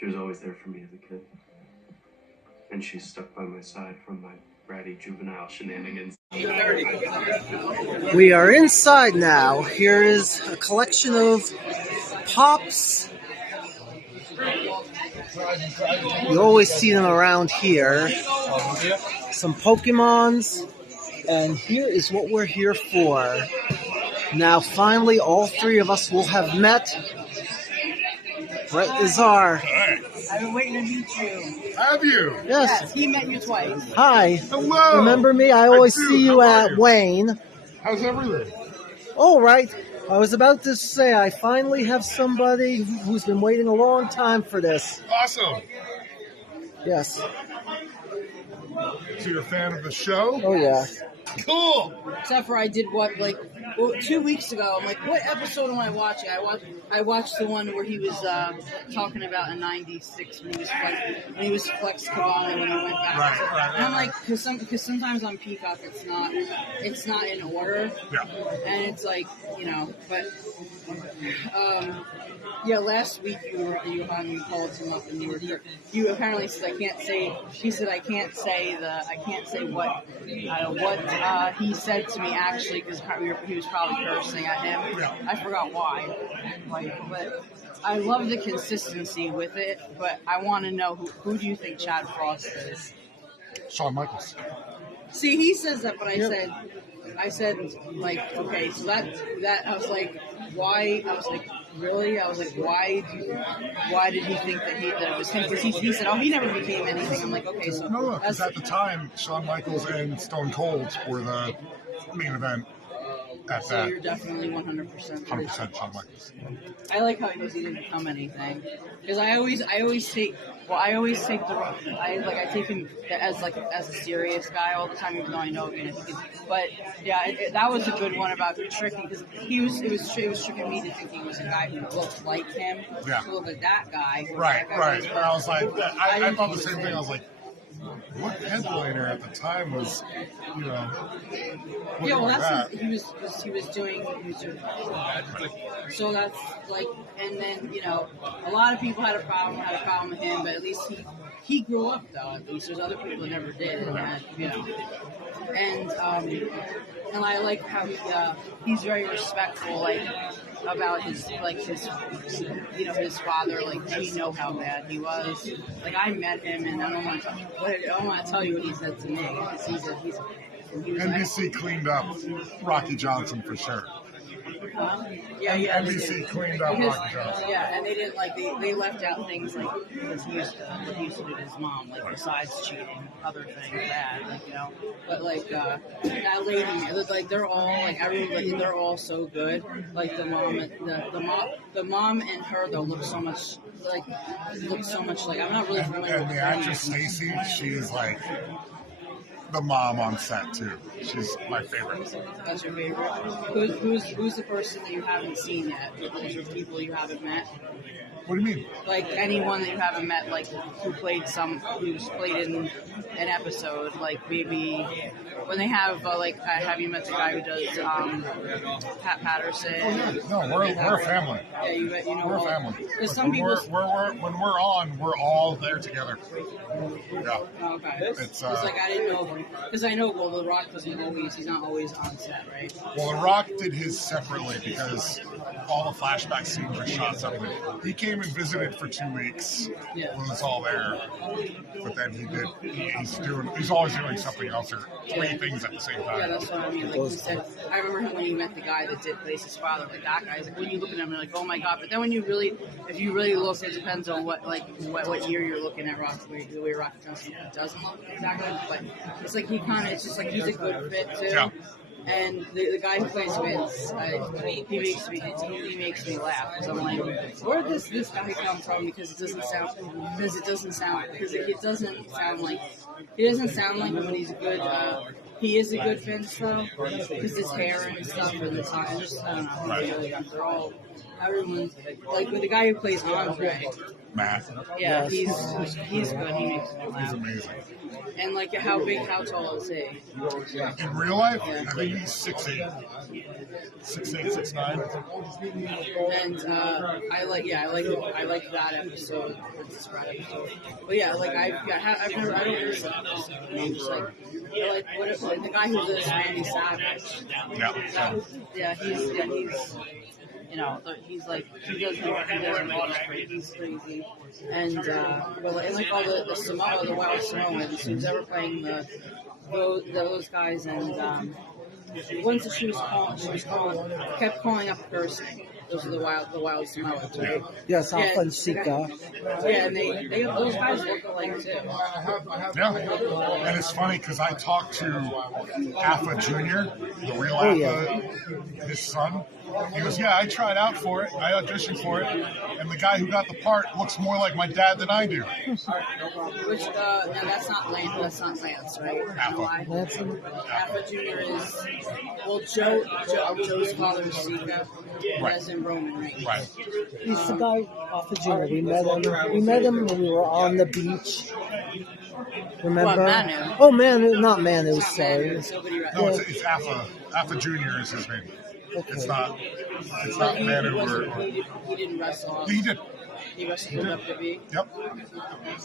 She was always there for me as a kid. And she's stuck by my side from my bratty juvenile shenanigans. We are inside now. Here is a collection of Pops. You always see them around here. Some Pokemons. And here is what we're here for. Now, finally, all three of us will have met. Right, Azar. I've been waiting to meet you. Have you? Yes. He met you twice. Hi. Hello. Remember me? I always do. see you How are at you? Wayne. How's everything? All right. I was about to say I finally have somebody who's been waiting a long time for this. Awesome. Yes. So you're a fan of the show? Oh, yeah. Cool. Except for I did 2 weeks ago. I'm like, what episode am I watching? I watched the one where he was talking about in '96 when he was Flex Cavalli when he went back. Right. And I'm like, because sometimes on Peacock it's not in order. Yeah. And it's like, but yeah, last week you finally called him up and you were here. You apparently said I can't say. She said I can't say what he said to me actually because he was probably cursing at him. Yeah. I forgot why. But I love the consistency with it. But I want to know who do you think Chad Frost is? Shawn Michaels. See, he says that, but I said, like, okay, so that I was like, why? I was like, really? I was like, why did he think that it was him? Because he said, oh, he never became anything. I'm like, okay, so No, because at the time, Shawn Michaels and Stone Cold were the main event at so that. you're definitely 100%. 100% Shawn Michaels. I like how he goes, he didn't become anything. Because I always take I take him as a serious guy all the time, even though I know but yeah, that was a good one about tricking because it was tricking me to think he was a guy who looked like him, Yeah. who looked like that guy. Right. And I was like, I thought the same thing. I was like, what headliner at the time was, Yeah, well, that? he was doing. So that's like, and then a lot of people had a problem with him, but at least he grew up though. At least there's other people that never did, and I like how he's very respectful, like about his father. Like, did he know how bad he was? Like, I met him, and I don't want to tell you what he said to me. He was NBC cleaned up Rocky Johnson for sure. Yeah. NBC cleaned up Rocky Johnson. Yeah, and they didn't they left out things like what he used to do to his mom, like besides cheating, other things bad, But that lady, they're all everyone, they're all so good. Like the mom and her though look so much like I'm not really familiar with the actress Stacy, she is like the mom on set too. She's my favorite. That's your favorite. Who's the person that you haven't seen yet? Those are people you haven't met. What do you mean? Like anyone that you haven't met, like who's played in an episode, like maybe when they have have you met the guy who does Pat Patterson? No, we're a family. Yeah, you know we're a family. There's some people. When we're on, we're all there together. Yeah. Okay. It's I didn't know because I know The Rock he's not always on set, right? Well, The Rock did his separately because all the flashback scenes were shot separately. He came and visited for 2 weeks when it was all there, but then he's always doing something else or 3 things at the same time. Yeah, that's what I mean. Like you said, I remember when you met the guy that did place his father, like that guy. Like when you look at him, you're like, oh my god. But then when if you really look, it depends on what year you're looking at the way Rocky Johnson doesn't look exactly. But it's like it's just like he's a good fit too. Yeah. And the guy who plays Vince, he makes me laugh because I'm like, where does this guy come from? Because it doesn't sound like him when he's a good. He is a good Vince though, because his hair and stuff and the time. I don't know. They're all everyone like with the guy who plays Andre. Matt. Yeah, Yes. he's good. He makes me He's laugh. amazing. And like, how tall is he? In real life, Yeah. I think he's 6'8", 6'8", 6'9". And I like that episode, the Princess Bride episode. But yeah, like I've never, I don't really like names like. What is it? The guy who does Randy Savage? Yeah. He's you know, he's like he does all this crazy, he's crazy, and like all the Samoa, the Wild Samoans, who's ever playing those guys, and once she was calling, kept calling up a person. Those are the wild Samoans, right? Yes, Alpha and Sika. Yeah, and they those guys look alike too. Yeah, and it's funny because I talked to Alpha Jr., the real Oh, Alpha, yeah. his son. He goes, yeah, I tried out for it. I auditioned for it. And the guy who got the part looks more like my dad than I do. Which, no, that's not Lance, right? You know why? Alpha Jr. is, well, Joe's father is Sika, Right. as in Roman, right? Right. He's the guy off of Junior. We met him when we were on the beach. Remember? What, Manu? Oh, Manu, not Manu, sorry. No, it's Alpha. Alpha Jr. is his name. Okay. It's not He Manu or... didn't wrestle. He did. He wrestled with WWE. Yep.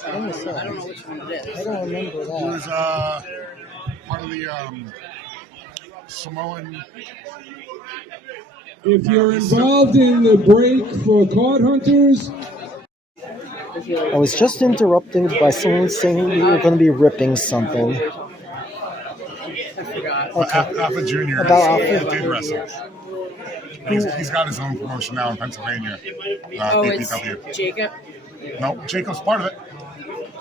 I don't know which one it is. I don't remember He that. was part of the Samoan... If you're involved in the break for card hunters, I was just interrupted by someone saying we were going to be ripping something. I forgot. Okay. Alpha Jr. About did wrestle. He's got his own promotion now in Pennsylvania. It's BPW. Jacob. No, Jacob's part of it.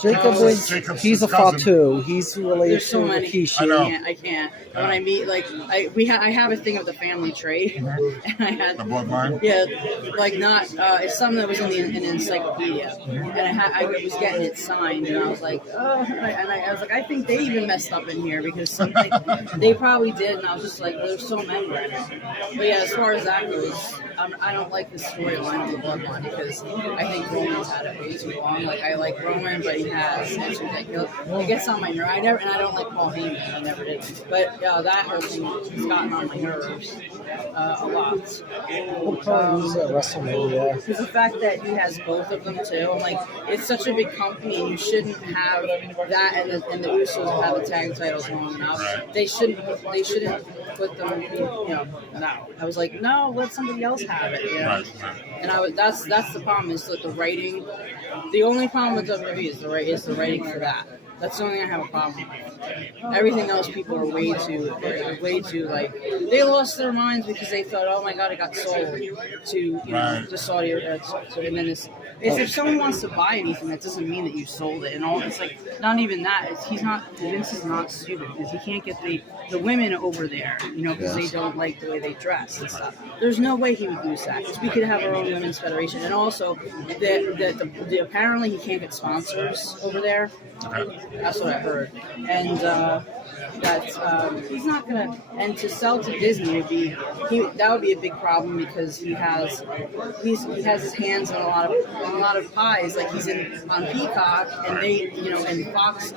Jacob is, Jacob's he's a his cousin. Fatu. He's related There's so to many. Rikishi. I know. I can't. When I meet, like, I have a thing of the family tree, and I had The bloodline. Yeah, like not. It's something that was in an encyclopedia, and I was getting it signed, and I was like, oh, I was like, I think they even messed up in here because something they probably did, and I was just like, there's so many. But yeah, as far as that goes, I don't like the storyline of the bloodline because I think Roman's had it way too long. Like I like Roman, but he has. It's ridiculous. It gets on my nerves. I don't like Paul Heyman. I never did. But that whole thing has gotten on my nerves a lot. What part was at WrestleMania? Because the fact that he has both of them too, I'm like, it's such a big company, and you shouldn't have that, and the Usos have the tag titles long enough. They shouldn't put them. No. I was like, no, let somebody else have it. You know? Right. And that's the problem is that the writing. The only problem with WWE is the writing for that. That's the only thing I have a problem with. Everything else, people are way too like they lost their minds because they thought, oh my god, it got sold to to Saudi. And then it's if someone wants to buy anything, that doesn't mean that you sold it. And all it's like not even that. Vince is not stupid because he can't get the women over there, because they don't like the way they dress and stuff. There's no way he would lose that because we could have our own women's federation. And also, apparently he can't get sponsors over there. Okay. That's what I heard. And that he's not gonna. And to sell to Disney that would be a big problem because he has his hands in a lot of pies. Like he's on Peacock, and they and Fox,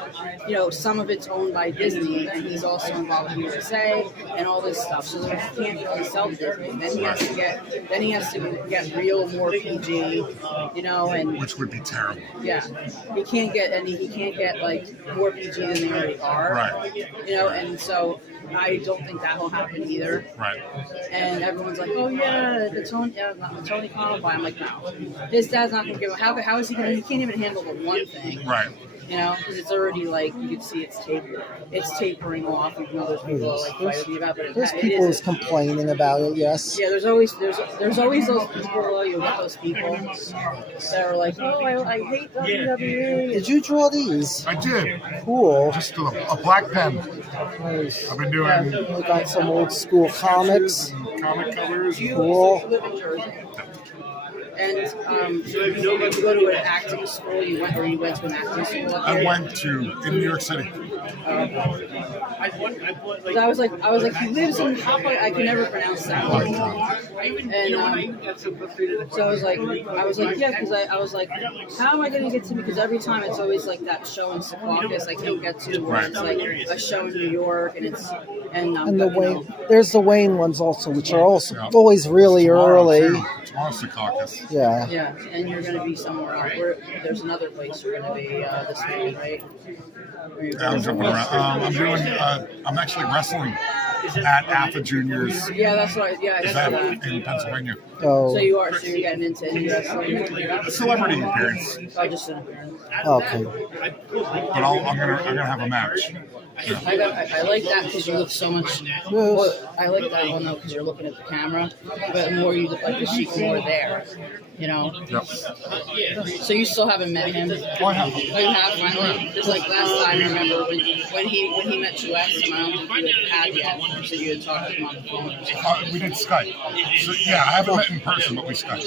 some of it's owned by Disney, and he's also involved in USA and all this stuff. So he can't really sell to Disney. Then he has to get real more PG, and Which would be terrible. yeah, he can't get like more PG than they already are. Right. And so I don't think that will happen either. Right. And everyone's like, oh yeah, Tony Khan will buy. I'm like, no, his dad's not gonna give him. How is he gonna? He can't even handle the one thing. Right. Because it's already like you can see it's tapering off. Even though there's people are like fighting about it. There's people who's complaining about it, yes. Yeah, there's always those people. You'll get those people that are like, oh, I hate WWE. Did you draw these? I did. Cool. Just a black pen. Nice. I've been doing We got some old school comics. comic covers. Cool. You live in Jersey. And so if you go to an acting school, you went to an acting school up I here? went to in New York City. So I was like, he lives in I can never pronounce that. And so I was like, yeah, because I was like, how am I going to get to? Because every time it's always like that show in Secaucus I can't get to, where it's like a show in New York, and it's And the Wayne, there's the Wayne ones also, which are also always really early. Tomorrow's the caucus. Yeah. Yeah, and you're going to be somewhere else. There's another place you're going to be this week, right? I'm jumping around. I'm actually wrestling at AFA Juniors. Yeah, that's what. Yeah, that's event in Pennsylvania. Oh. So you're getting into wrestling. A celebrity appearance. Oh, just an appearance. Okay. But I'm gonna have a match. I like that because you look so much. Well, I like that one though because you're looking at the camera, but more you look like the Sheik more there. You know. Yep. So you still haven't met him? Oh, I have. Oh, you have finally. Because like last time, I remember when he met you last time, I don't think you had yet. So you had talked to him on the phone. We did Skype. So, yeah, I haven't met in person, but we Skype.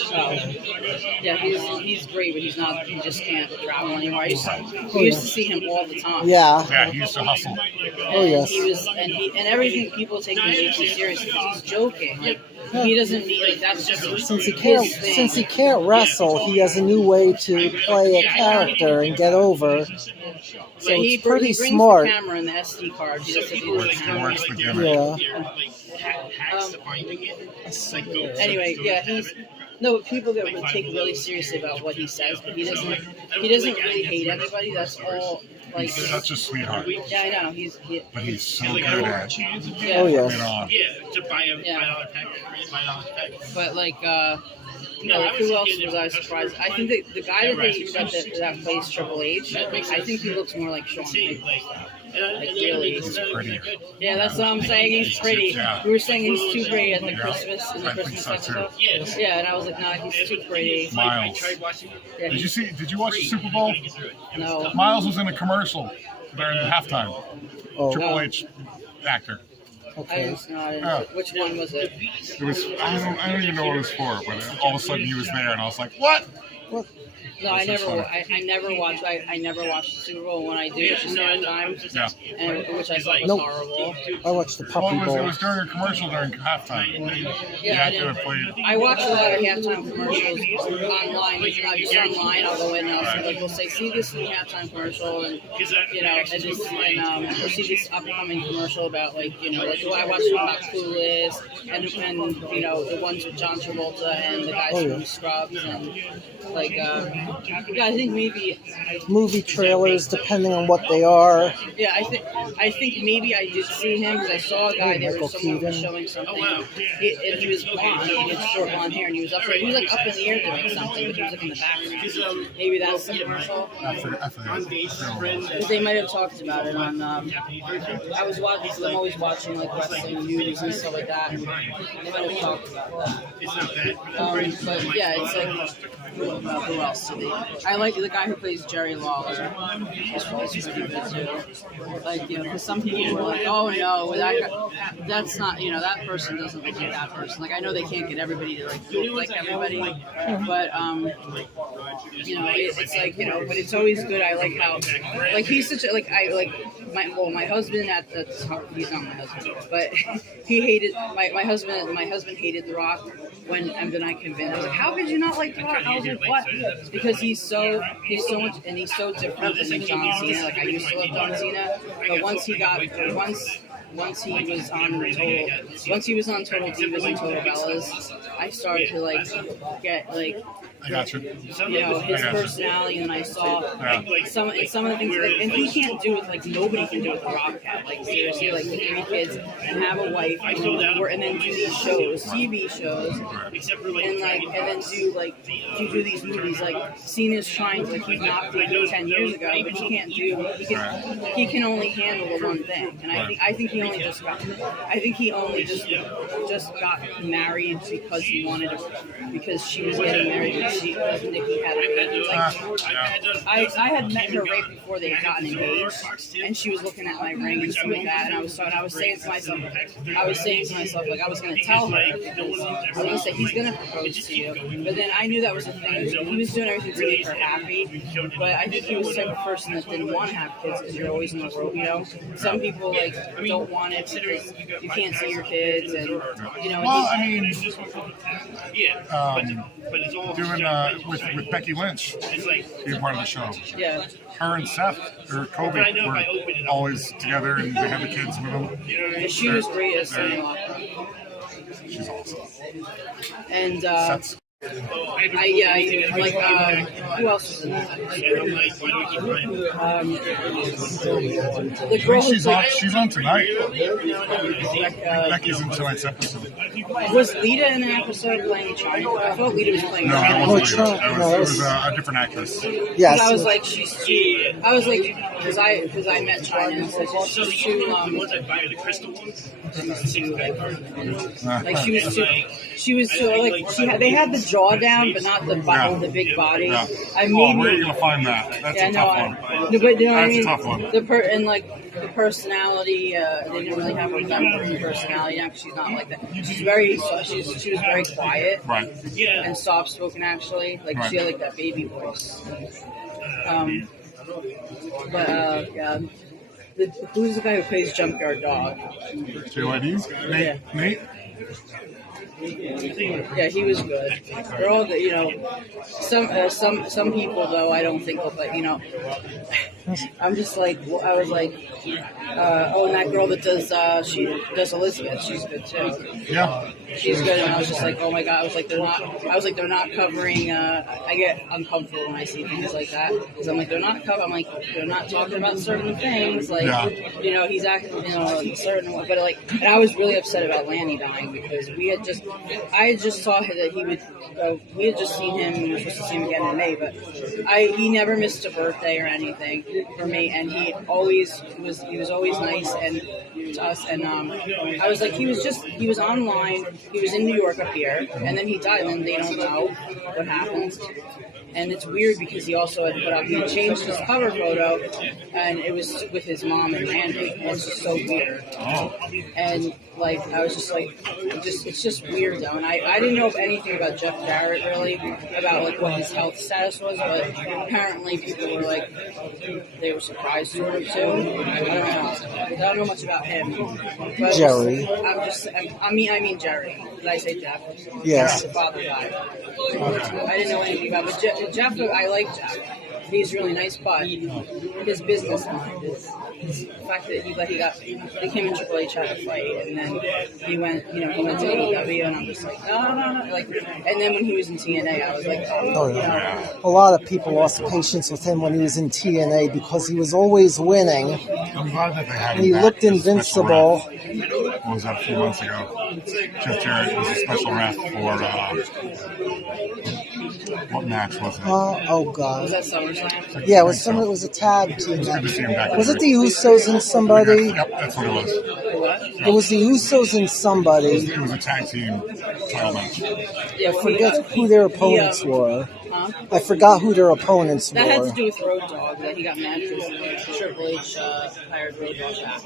Yeah, he's great, but he just can't travel anymore. We used to see him all the time. Yeah. Yeah, he used to hustle. Oh yes. He was, and everything people take him too seriously because he's joking. Like he doesn't need like that's just Since he thing. can't wrestle, he has a new way to play a character and get over. So he it's pretty brings smart. the camera and the SD card. He doesn't use the He camera. works the gimmick. Yeah. Anyway, yeah, but people take really seriously about what he says, but he doesn't really hate anybody. That's all. Like, He's such a sweetheart. yeah, I know. But he's so good at Yeah. Oh it yes. on. Yeah. But like, who else was I surprised? I think the guy that plays Triple H, I think he looks more like Shawn Michaels. Like really, He's pretty. yeah, that's what I'm saying. He's pretty. Yeah. We were saying he's too pretty at the Christmas I think so, episode. too. Yeah, and I was like, nah, he's too pretty. Miles. Yeah, Did you watch the Super Bowl? No. Miles was in a commercial during halftime. Oh. Triple H actor. I Okay. was not. Which one was it? It was I don't even know what it was for, but all of a sudden he was there, and I was like, what? No, I This is never. funny. I never watched. I never watched the Super Bowl. When I do, it's just halftime, Yeah. and which I thought was Nope. horrible. I watched the Well, Puppy it Bowl. was during a commercial during halftime. The Yeah, I actor didn't. that played. I watch a lot of halftime commercials online. Just online, I'll go in and I'll see, like, we'll say this new halftime commercial, and or see this upcoming commercial about like like I watched one about Clueless, and the ones with John Travolta and the guys from Scrubs, and like yeah, I think maybe Movie trailers, depending on what they are. yeah, I think maybe I did see him because I saw a guy there. Michael Someone was Keaton. showing something, and he was blonde. He had short blonde hair, and he was up there. He was like up in the air doing something, but he was like in the background. Maybe that's the commercial. I forgot. Because they might have talked about it on. I was watching. Because I'm always watching like wrestling news and stuff like that. And they might have talked about that. But yeah, it's like who else? I like the guy who plays Jerry Lawler. He's pretty good too. Like because some people were like, oh no, that's not that person doesn't look like that person. Like I know they can't get everybody to like look like everybody, but it's like but it's always good. I like how like he's such a my husband at the time, he's not my husband, but he hated my husband hated The Rock when then I convinced. I was like, how could you not like The Rock? I was like, what? Because he's so much and he's so different than John Cena. Like I used to love John Cena, but once he was on Total Divas and Total Bellas, I started to like get like I got you. his personality, and I saw some of the things, and he can't do it. Like nobody can do it. The Rock can. Like seriously, like with 3 kids and have a wife, and then do these shows, TV shows, and then do these movies. Like Cena's trying to he's not doing 10 years ago, but he can't do. He can only handle the one thing, and I think he only just got married because he wanted to, because she was getting married Nikki had it. Like, I had met her right before they had gotten engaged, and she was looking at my ring and stuff like that, and I was saying to myself, like, I was going to tell her, because I was going to say, he's going to propose to you, but then I knew that was the thing. He was doing everything to make her happy, but I think he was the type of person that didn't want to have kids because you're always in the road, you know? Some people, like, don't want it because you can't see your kids, and, you know. Well, I mean, doing with Becky Lynch being part of the show. Yeah. Her and Seth or Kobe were always together, and they had the kids with them. Yeah, she was great as son-in-law. She's awesome. And Seth's who else? The girl she's on tonight. Becky's in tonight's episode. Was Lita in an episode playing China? I thought Lita was playing No, China. it wasn't Lita. It was a different actress. Yes. I was like, because I met China and said she's too like she was too like they had the jaw down but not the big body. Yeah. I made where are you gonna find that? That's a tough one. But you know what I That's mean? a tough one. And like the personality, they didn't really have a memory personality. You know, she's not like that. She was very quiet, right? And soft spoken actually. Like she had like that baby voice. Who's the guy who plays Junkyard Dog? JYD? Nate? Yeah, he was good. They're all good, you know. Some people though, I don't think look like, you know. I'm just like, I was like, and that girl that does Elizabeth, she's good too. Yeah, she's good. And I was just like, oh my god, I was like, they're not covering. I get uncomfortable when I see things like that because I'm like, they're not talking about certain things. Like, you know, he's acting, you know, certain, but like, and I was really upset about Lanny dying because I had just saw that he would. We had just seen him. We were supposed to see him again in May, but he never missed a birthday or anything for me, and he was always nice and to us. And I was like, he was online. He was in New York up here, and then he died, and then they don't know what happened. And it's weird because he also had he had changed his cover photo, and it was with his mom and Randy. And it's just so weird. Oh. And like I was just like, it's just weird though. And I didn't know anything about Jeff Jarrett really, about like what his health status was, but apparently people were like, they were surprised sort of too. I don't know much about him. But Jerry. I mean Jerry. Did I say Jeff? Yes. His father died. I didn't know anything about it. But Jeff, I like Jeff. He's really nice, but his business mind is the fact that they came in Triple H had a fight, and then he went to AEW, and I'm just like, no, like, and then when he was in TNA, I was like, A lot of people lost patience with him when he was in TNA because he was always winning. I'm glad that they had him He back looked as a invincible. special ref. What was that, a few months ago? Jeff Jarrett was a special ref for what match was it? Oh God! was that SummerSlam? Yeah, it was a tag team. It's good to see him back. Was it the Usos and somebody? Yep, that's what it was. It was the Usos and somebody. It was a tag team title match. Yeah, I forget who their opponents were. Huh? I forgot who their opponents That had to were. do with Road Dogg, that he got mad because Triple H hired Road Dogg back.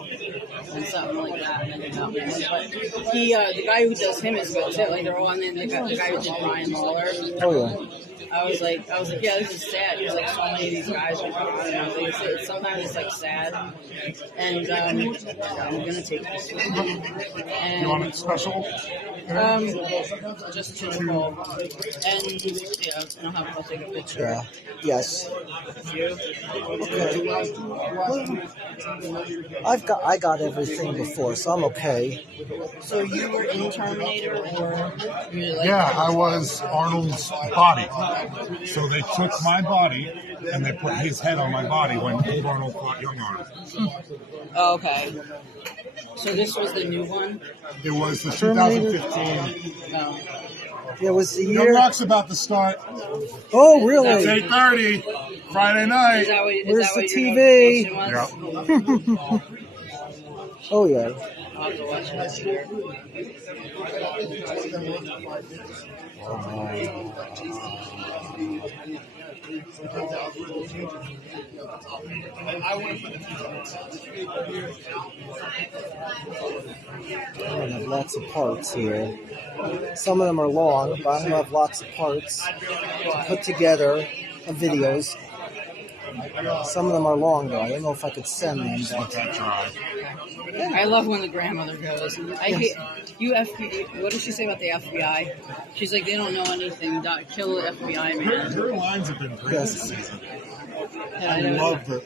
And something like that. And then he got mad. But the guy who does him is good too. Like, they're all on the guy who did Brian Lawler. Oh yeah. I was like, yeah, this is sad. There's like so many of these guys are gone. And I was like, sometimes it's like sad. And I'm gonna take this one. And, You want it special? just to Nicole. And yeah, and I'll take a picture. Yeah. Yes. You? Okay. Well, I got everything before, so I'm okay. So you were in Terminator, or you like? Yeah, I was Arnold's body. So they took my body and they put his head on my body when old Arnold fought young Arnold. Oh, okay. So this was the new one? It was the 2015. No. It was the Young year. Rock's about to start. Oh It's really? 8:30 Friday night. Is Where's that the what your TV? notification was? Yeah. Oh yeah. I'll have to watch it. I have lots of parts here. Some of them are long, but I'm going to have lots of parts to put together of videos. Some of them are long, though. I don't know if I could send them. But I love when the grandmother goes. I hate you. FBI. What does she say about the FBI? She's like, they don't know anything. Kill the FBI man. Her lines have been great this season. Yeah, I love the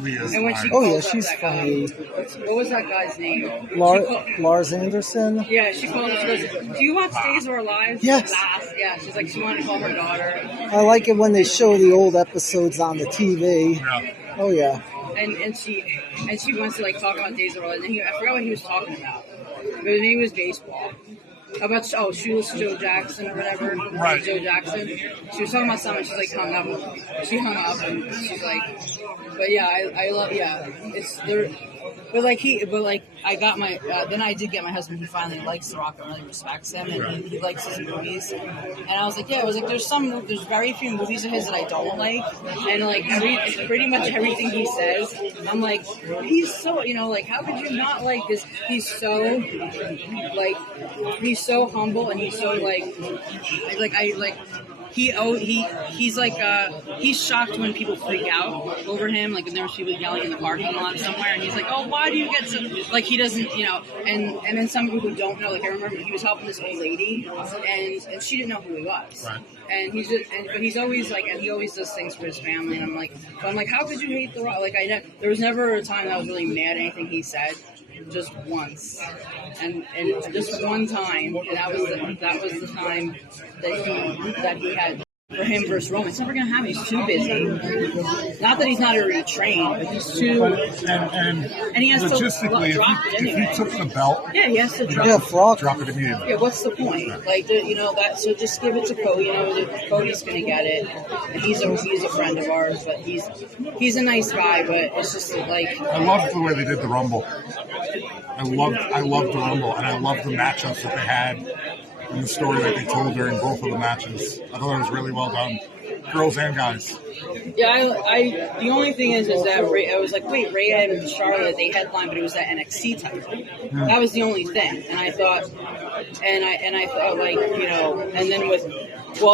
Leah's and when she oh, yeah, calls she's that funny. guy, what was that guy's name? Lars Anderson? Yeah, she called him. She goes, do you watch Days of Our Lives? Yes. Yeah, she's like, she wanted to call her daughter. I like it when they show the old episodes on the TV. Yeah. Oh, yeah. And she wants to like talk about Days of Our Lives. And I forgot what he was talking about. But his name was baseball. About Shoeless Joe Jackson or whatever. Right. Joe Jackson. She was talking about something. She's like hung up. She hung up and she's like, but yeah, I love it's there. But I got my then I did get my husband who finally likes The Rock and really respects him and he likes his movies. And I was like, there's very few movies of his that I don't like, and like pretty much everything he says, I'm like, he's so how could you not like this? He's so humble and he's so he's shocked when people freak out over him, like when there's people yelling in the parking lot somewhere, and he's like, oh, why do you get so like he doesn't and then some people who don't know, like I remember he was helping this old lady and she didn't know who he was, right. And he's just but he's always like, and he always does things for his family, and I'm like, how could you hate The Rock? Like there was never a time that I was really mad at anything he said. Just once, and just one time, and that was the time that he had for him versus Roman. It's never gonna happen. He's too busy. Not that he's not already trained, but he's too. And he has logistically, to drop it anyway. If he took the belt, he has to drop it immediately. Yeah, what's the point? Like that. So just give it to Cody. Cody's gonna get it. And he's a friend of ours, but he's a nice guy. But it's just like I loved the way they did the Rumble. I loved the Rumble, and I loved the matchups that they had and the story that they told during both of the matches. I thought it was really well done, girls and guys. Yeah, the only thing is that I was like, wait, Rhea and Charlotte, they headlined, but it was that NXT title. That was the only thing, and I thought, like, and then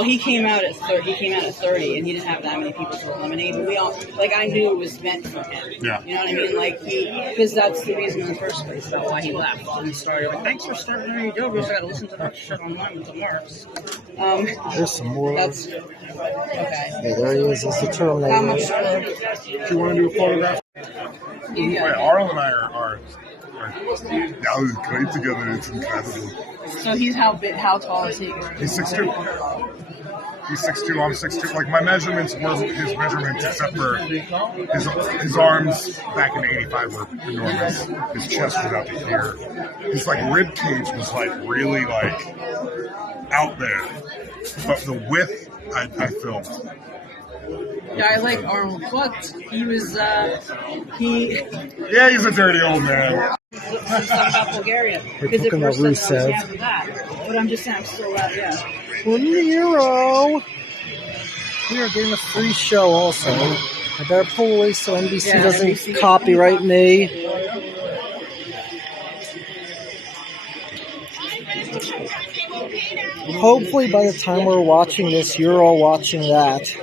he came out at 30, and he didn't have that many people to eliminate. But we all, I knew it was meant for him. Yeah. You know what I mean? Like because that's the reason in the first place about why he left and started. Like, thanks for starting there. You go. We just got to listen to that shit online with the marks. There's some more. That's okay. Yeah, there he is. It's the Terminator. How much? Do you want to do a photograph? Wait, Arl and I are now we're great together. It's incredible. So he's how tall is he? He's 6'2". He's 6'2", I'm 6'2". Like, my measurements were his measurements, except for his arms back in '85 were enormous. His chest was out to here. His, rib cage was, really, out there. But the width, I filmed. Yeah, I like Arnold, but he was, Yeah, he's a dirty old man. Something about Bulgaria. We're Because talking about Rusev. But I'm just saying, I'm still yeah. Nero! We are getting a free show also. I better pull away so NBC doesn't NBC. copyright me. Hopefully by the time we're watching this, you're all watching that.